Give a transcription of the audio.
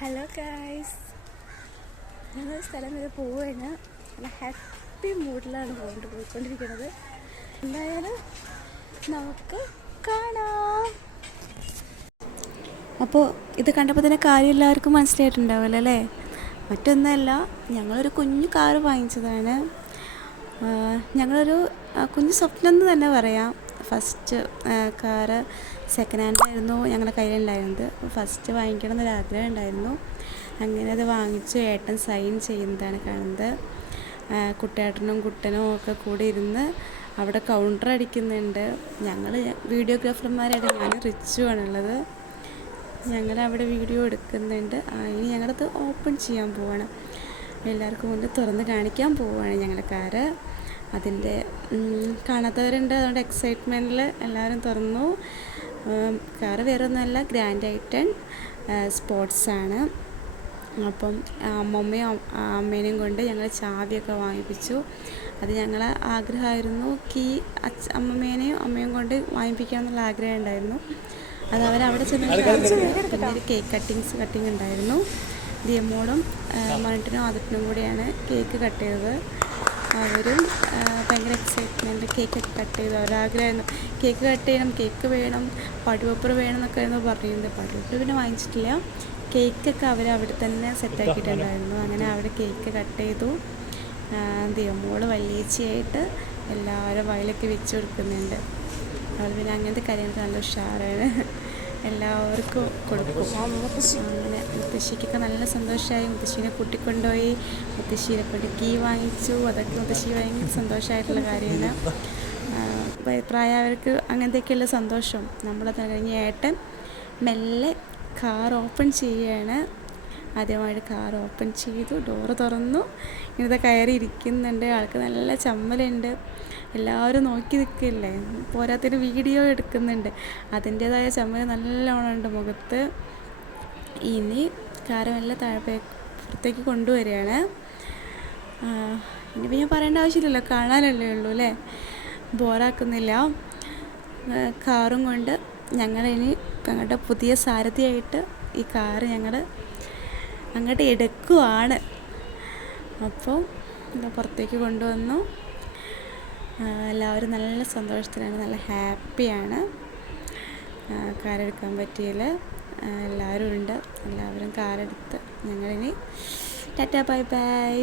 Hello guys, ഞങ്ങൾ സ്ഥലം വരെ പോവുകയാണ്. നല്ല ഹാപ്പി മൂഡിലാണ് പോയിക്കൊണ്ടിരിക്കുന്നത്. എന്തായാലും നമുക്ക് കാണാം. അപ്പോൾ ഇത് കണ്ടപ്പോൾ തന്നെ കാര്യം എല്ലാവർക്കും മനസ്സിലായിട്ടുണ്ടാവുമല്ലോ അല്ലേ? മറ്റൊന്നല്ല, ഞങ്ങളൊരു കുഞ്ഞു കാറ് വാങ്ങിച്ചതാണ്. ഞങ്ങളൊരു കുഞ്ഞു സ്വപ്നം എന്ന് തന്നെ പറയാം. ഫസ്റ്റ് കാറ് സെക്കൻഡ് ഹാൻഡ് ആയിരുന്നു ഞങ്ങളുടെ കയ്യിലുണ്ടായിരുന്നത്. ഫസ്റ്റ് വാങ്ങിക്കണം എന്നൊരാഗ്രഹം ഉണ്ടായിരുന്നു. അങ്ങനെ അത് വാങ്ങിച്ചു. ഏട്ടൻ സൈൻ ചെയ്യുന്നതാണ് കാണുന്നത്. കുട്ടേട്ടനും കുട്ടനും ഒക്കെ കൂടി ഇരുന്ന് അവിടെ കൗണ്ടർ അടിക്കുന്നുണ്ട്. ഞങ്ങൾ വീഡിയോഗ്രാഫർമാരായിട്ട് ഞാനും റിച്ചുവാണുള്ളത്. ഞങ്ങളവിടെ വീഡിയോ എടുക്കുന്നുണ്ട്. ഇനി ഞങ്ങളത് ഓപ്പൺ ചെയ്യാൻ പോവാണ്. എല്ലാവർക്കും കൊണ്ട് തുറന്ന് കാണിക്കാൻ പോവുകയാണ് ഞങ്ങളുടെ കാറ്. അതിൻ്റെ കാണാത്തവരുണ്ട്, അതുകൊണ്ട് എക്സൈറ്റ്മെൻറ്റിൽ എല്ലാവരും തുറന്നു. കാറ് വേറെ ഒന്നുമല്ല, ഗ്രാൻഡ് ഐറ്റൺ സ്പോർട്സാണ്. അപ്പം അമ്മേനെയും കൊണ്ട് ഞങ്ങൾ ചാവിയൊക്കെ വാങ്ങിപ്പിച്ചു. അത് ഞങ്ങളെ ആഗ്രഹമായിരുന്നു. അമ്മമ്മേനെയും അമ്മയും കൊണ്ട് വാങ്ങിപ്പിക്കുക എന്നുള്ള ആഗ്രഹം ഉണ്ടായിരുന്നു. അത് അവരവിടെ ചെന്ന് പിന്നെ ഒരു കട്ടിങ് ഉണ്ടായിരുന്നു. ദിയമോളും മണിട്ടനും ആദത്തിനും കൂടിയാണ് കേക്ക് കട്ട് ചെയ്തത്. അവരും ഭയങ്കര എക്സൈറ്റ്മെൻറ്റ് കേക്കൊക്കെ കട്ട് ചെയ്തു. അവരാഗ്രഹമായിരുന്നു കേക്ക് കട്ട് ചെയ്യണം, കേക്ക് വേണം, പടുവപ്പർ വേണം എന്നൊക്കെ ആയിരുന്നു പറയുന്നത്. പടുവപ്പർ പിന്നെ വാങ്ങിച്ചിട്ടില്ല. കേക്കൊക്കെ അവിടെ തന്നെ സെറ്റാക്കിയിട്ടുണ്ടായിരുന്നു. അങ്ങനെ അവിടെ കേക്ക് കട്ട് ചെയ്തു. ദിയമോള് വലിയച്ചിയായിട്ട് എല്ലാവരും വയലൊക്കെ വെച്ച് കൊടുക്കുന്നുണ്ട്. അവൾ പിന്നെ അങ്ങനത്തെ കാര്യങ്ങൾക്ക് നല്ല ഉഷാറാണ്, എല്ലാവർക്കും കൊടുക്കും. അങ്ങനെ മുത്തശ്ശിക്കൊക്കെ നല്ല സന്തോഷമായി. മുത്തശ്ശീനെ കൂട്ടിക്കൊണ്ടുപോയി, മുത്തശ്ശീനെ കൊണ്ട് കീ വാങ്ങിച്ചു. അതൊക്കെ മുത്തശ്ശി ഭയങ്കര സന്തോഷമായിട്ടുള്ള കാര്യമാണ്. പ്രായമായവർക്ക് അങ്ങനത്തെയൊക്കെയുള്ള സന്തോഷം. നമ്മളത് കഴിഞ്ഞ് ഏട്ടൻ മെല്ലെ കാർ ഓപ്പൺ ചെയ്യുകയാണ്. ആദ്യമായിട്ട് കാർ ഓപ്പൺ ചെയ്തു, ഡോറ് തുറന്നു. ഇങ്ങനത്തെ കയറി ഇരിക്കുന്നുണ്ട്. ആൾക്ക് നല്ല ചമ്മലുണ്ട്. എല്ലാവരും നോക്കി നിൽക്കില്ലേ, പോരാത്തിന് വീഡിയോ എടുക്കുന്നുണ്ട്. അതിൻ്റേതായ ചമ്മൽ നല്ലോണം ഉണ്ട് മുഖത്ത്. ഇനി കാരമെല്ലാം പുറത്തേക്ക് കൊണ്ടുവരികയാണ്. ഇനിയിപ്പോൾ ഞാൻ പറയേണ്ട ആവശ്യമില്ലല്ലോ, കാണാനല്ലേ ഉള്ളൂ അല്ലേ? ബോറാക്കുന്നില്ല. കാറും കൊണ്ട് ഞങ്ങളിനി ഞങ്ങളുടെ പുതിയ സാരഥിയായിട്ട് ഈ കാറ് ഞങ്ങൾ അങ്ങോട്ട് എടുക്കുവാണ്. അപ്പോൾ പുറത്തേക്ക് കൊണ്ടുവന്നു. എല്ലാവരും നല്ല സന്തോഷത്തിലാണ്, നല്ല ഹാപ്പിയാണ്. കാറെടുക്കാൻ പറ്റിയതിൽ എല്ലാവരും ഉണ്ട്. എല്ലാവരും കാറെടുത്ത് ഞങ്ങളിനി ടാറ്റാ ബൈ ബൈ.